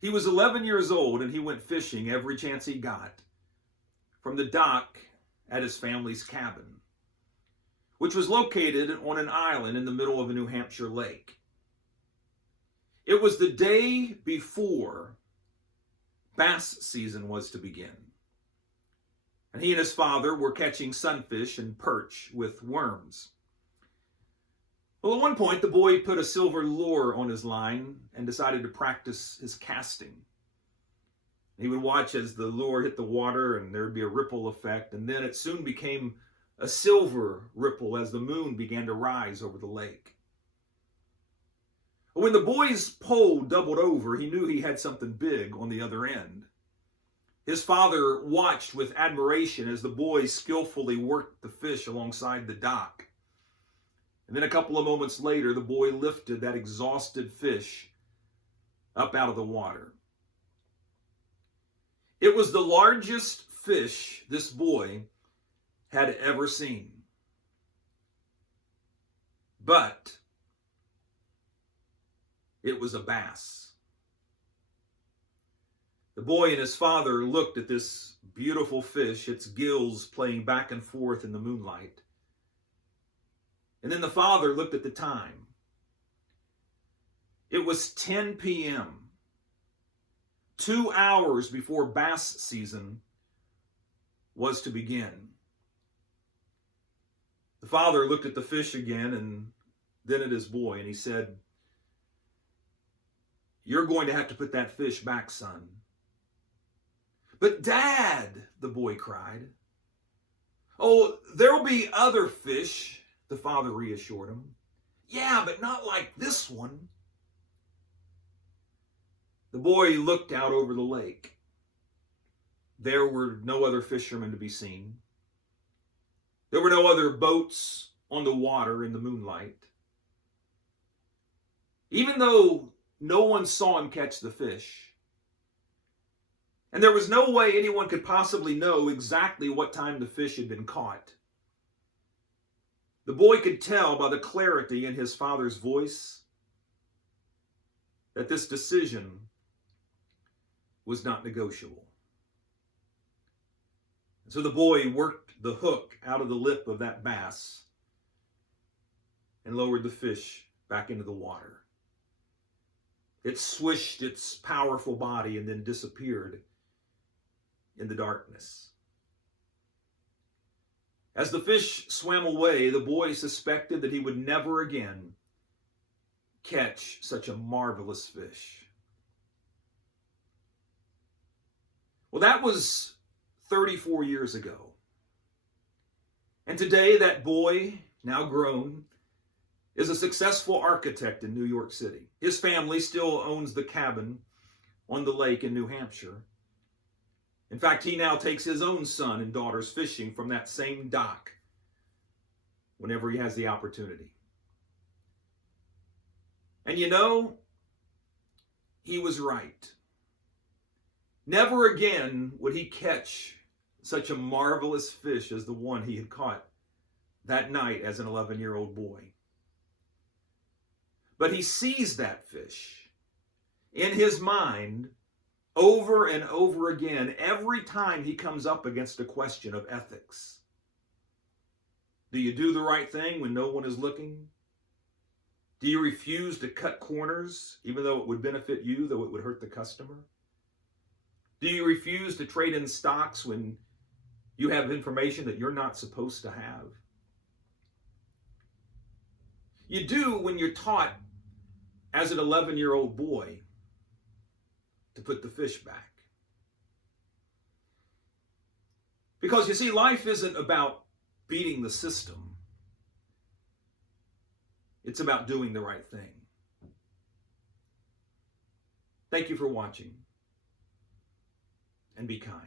He was 11 years old and he went fishing every chance he got from the dock at his family's cabin, which was located on an island in the middle of a New Hampshire lake. It was the day before bass season was to begin, and he and his father were catching sunfish and perch with worms. Well, at one point, the boy put a silver lure on his line and decided to practice his casting. He would watch as the lure hit the water and there would be a ripple effect, and then it soon became a silver ripple as the moon began to rise over the lake. When the boy's pole doubled over, he knew he had something big on the other end. His father watched with admiration as the boy skillfully worked the fish alongside the dock. And then a couple of moments later, the boy lifted that exhausted fish up out of the water. It was the largest fish this boy had ever seen. But it was a bass. The boy and his father looked at this beautiful fish, its gills playing back and forth in the moonlight. And then the father looked at the time. It was 10 p.m., 2 hours before bass season was to begin. The father looked at the fish again and then at his boy, and he said, "You're going to have to put that fish back, son." "But Dad," the boy cried. "Oh, there'll be other fish," the father reassured him. "Yeah, but not like this one." The boy looked out over the lake. There were no other fishermen to be seen. There were no other boats on the water in the moonlight. Even though no one saw him catch the fish, and there was no way anyone could possibly know exactly what time the fish had been caught, the boy could tell by the clarity in his father's voice that this decision was not negotiable. So the boy worked the hook out of the lip of that bass and lowered the fish back into the water. It swished its powerful body and then disappeared in the darkness. As the fish swam away, the boy suspected that he would never again catch such a marvelous fish. Well, that was 34 years ago. And today, that boy, now grown, is a successful architect in New York City. His family still owns the cabin on the lake in New Hampshire. In fact, he now takes his own son and daughters fishing from that same dock whenever he has the opportunity. And you know, he was right. Never again would he catch such a marvelous fish as the one he had caught that night as an 11-year-old boy. But he sees that fish in his mind over and over again every time he comes up against a question of ethics. Do you do the right thing when no one is looking? Do you refuse to cut corners even though it would benefit you, though it would hurt the customer? Do you refuse to trade in stocks when you have information that you're not supposed to have? You do when you're taught as an 11-year-old boy to put the fish back. Because you see, life isn't about beating the system. It's about doing the right thing. Thank you for watching, and be kind.